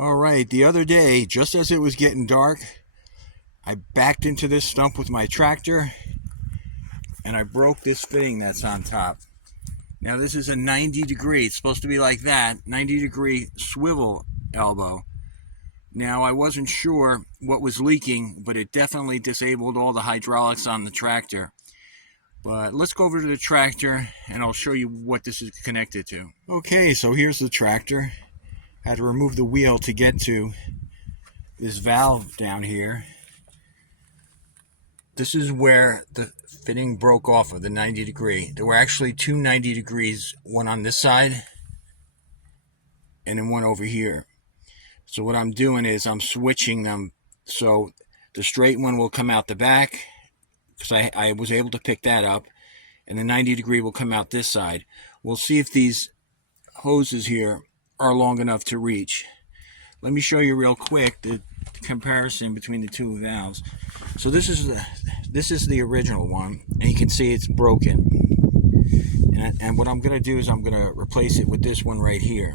All right, the other day, just as it was getting dark, I backed into this stump with my tractor and I broke this fitting that's on top. Now this is a 90 degree, it's supposed to be like that, 90-degree swivel elbow. Now I wasn't sure what was leaking, but it definitely disabled all the hydraulics on the tractor. But let's go over to the tractor and I'll show you what this is connected to. Okay, so here's the tractor. I had to remove the wheel to get to this valve down here. This is where the fitting broke off of the 90 degree. There were actually two 90 degrees, one on this side and then one over here. So what I'm doing is I'm switching them so the straight one will come out the back, because I was able to pick that up, and the 90 degree will come out this side. We'll see if these hoses here are long enough to reach. Let me show you real quick the comparison between the two valves. So this is the original one, and you can see it's broken. And what I'm going to do is I'm going to replace it with this one right here.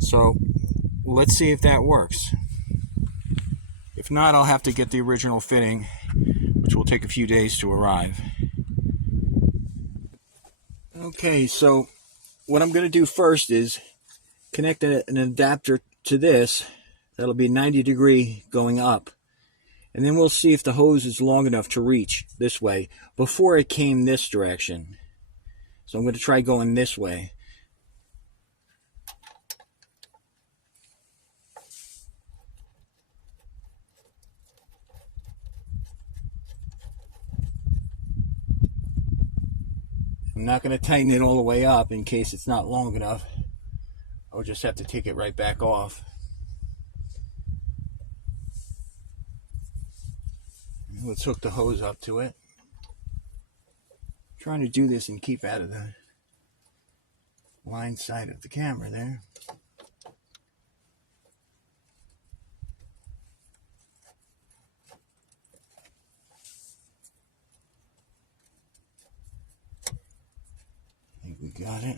So let's see if that works. If not, I'll have to get the original fitting, which will take a few days to arrive. Okay, so what I'm going to do first is connect an adapter to this. That'll be 90 degree going up. And then we'll see if the hose is long enough to reach this way before it came this direction. So I'm going to try going this way. I'm not going to tighten it all the way up in case it's not long enough. I'll just have to take it right back off. Let's hook the hose up to it. I'm trying to do this and keep out of the line side of the camera there. I think we got it.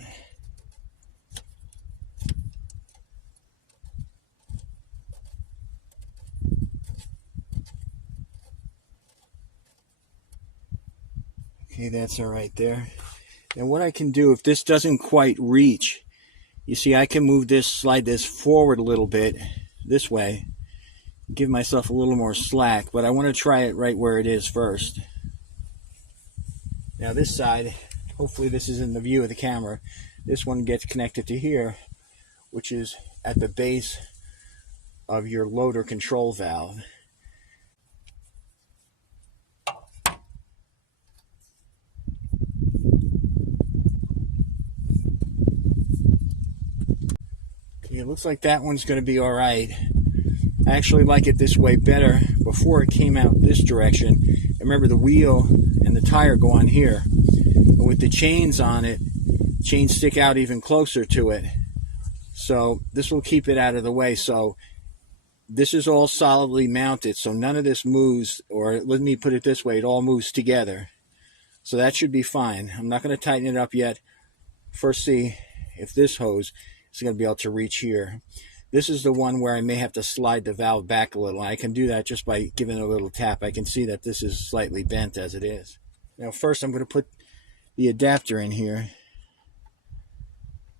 Okay, that's all right there. Now what I can do, if this doesn't quite reach, you see I can move this, slide this forward a little bit this way, give myself a little more slack, but I want to try it right where it is first. Now this side, hopefully this is in the view of the camera, this one gets connected to here, which is at the base of your loader control valve. It looks like that one's going to be all right. I actually like it this way better. Before it came out this direction, remember the wheel and the tire go on here. And with the chains on it, chains stick out even closer to it. So this will keep it out of the way. So this is all solidly mounted, so none of this moves, or let me put it this way, it all moves together. So that should be fine. I'm not going to tighten it up yet. First see if this hose is going to be able to reach here. This is the one where I may have to slide the valve back a little. I can do that just by giving it a little tap. I can see that this is slightly bent as it is. Now first I'm going to put the adapter in here.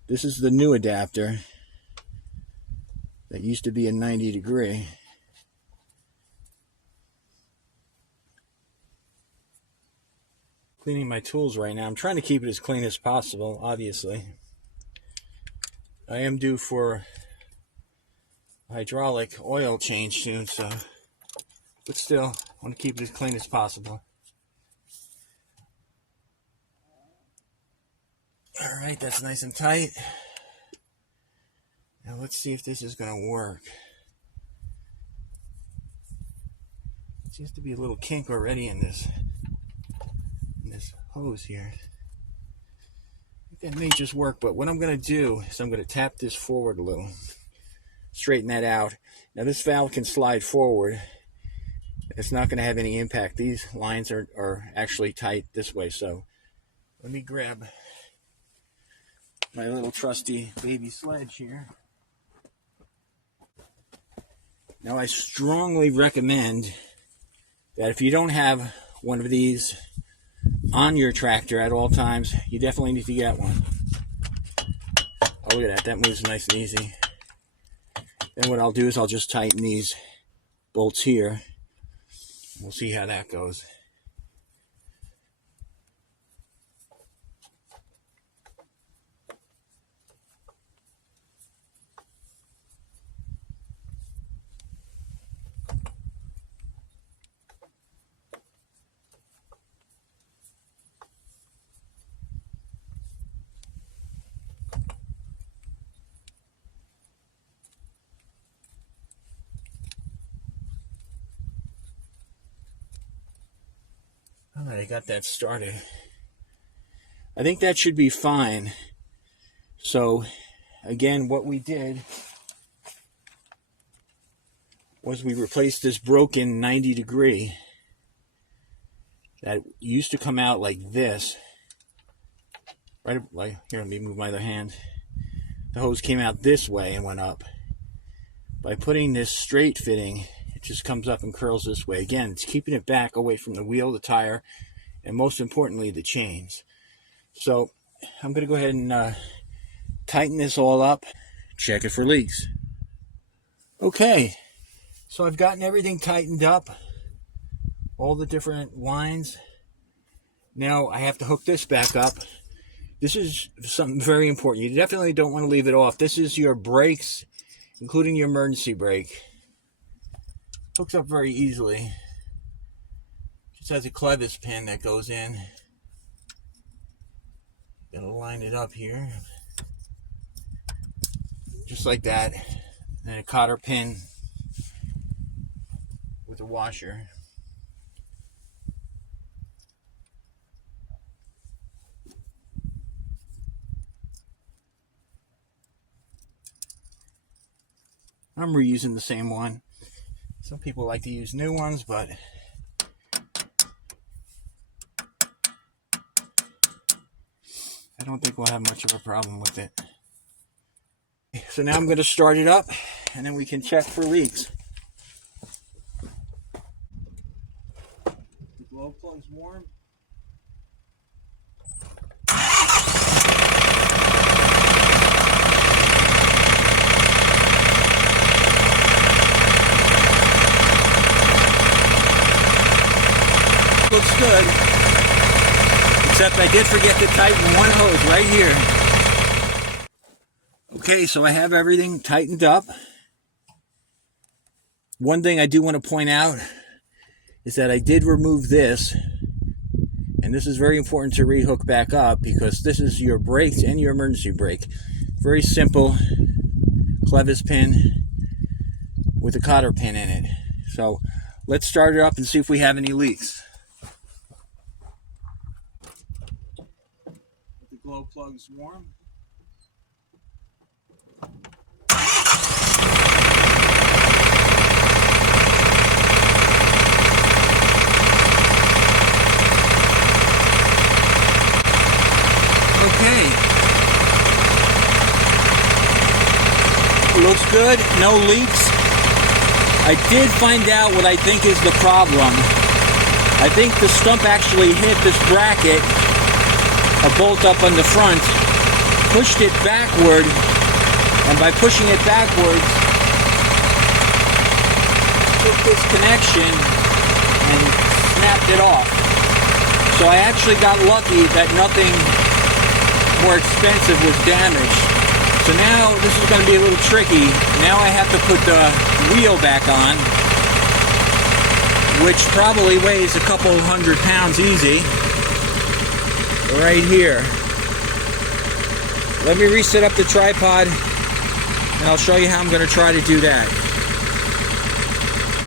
This is the new adapter that used to be a 90 degree. Cleaning my tools right now. I'm trying to keep it as clean as possible, obviously. I am due for hydraulic oil change soon, so, but still, I want to keep it as clean as possible. All right, that's nice and tight. Now let's see if this is going to work. It seems to be a little kink already in this hose here. That may just work, but what I'm going to do is I'm going to tap this forward a little, straighten that out. Now this valve can slide forward. It's not going to have any impact. These lines are actually tight this way, so let me grab my little trusty baby sledge here. Now I strongly recommend that if you don't have one of these on your tractor at all times, you definitely need to get one. Oh, look at that. That moves nice and easy. Then what I'll do is I'll just tighten these bolts here. We'll see how that goes. All right, I got that started. I think that should be fine. So, again, what we did was we replaced this broken 90 degree that used to come out like this. Right, like here, let me move my other hand. The hose came out this way and went up. By putting this straight fitting, it just comes up and curls this way. Again, it's keeping it back away from the wheel, the tire, and most importantly, the chains. So I'm going to go ahead and tighten this all up, check it for leaks. Okay, so I've gotten everything tightened up, all the different lines. Now I have to hook this back up. This is something very important. You definitely don't want to leave it off. This is your brakes, including your emergency brake. Hooks up very easily. Just has a clevis pin that goes in. Gotta line it up here. Just like that. And a cotter pin with a washer. I'm reusing the same one. Some people like to use new ones, but I don't think we'll have much of a problem with it. So now I'm going to start it up, and then we can check for leaks. The glow plug's warm. Looks good, except I did forget to tighten one hose right here. Okay, so I have everything tightened up. One thing I do want to point out is that I did remove this, and this is very important to rehook back up because this is your brakes and your emergency brake. Very simple clevis pin with a cotter pin in it. So let's start it up and see if we have any leaks. The glow plug's warm. Okay. Looks good, no leaks. I did find out what I think is the problem. I think the stump actually hit this bracket, a bolt up on the front, pushed it backward, and by pushing it backwards, took this connection and snapped it off. So I actually got lucky that nothing more expensive was damaged. So now this is going to be a little tricky. Now I have to put the wheel back on, which probably weighs a couple 100 pounds easy. Right here. Let me reset up the tripod and I'll show you how I'm going to try to do that.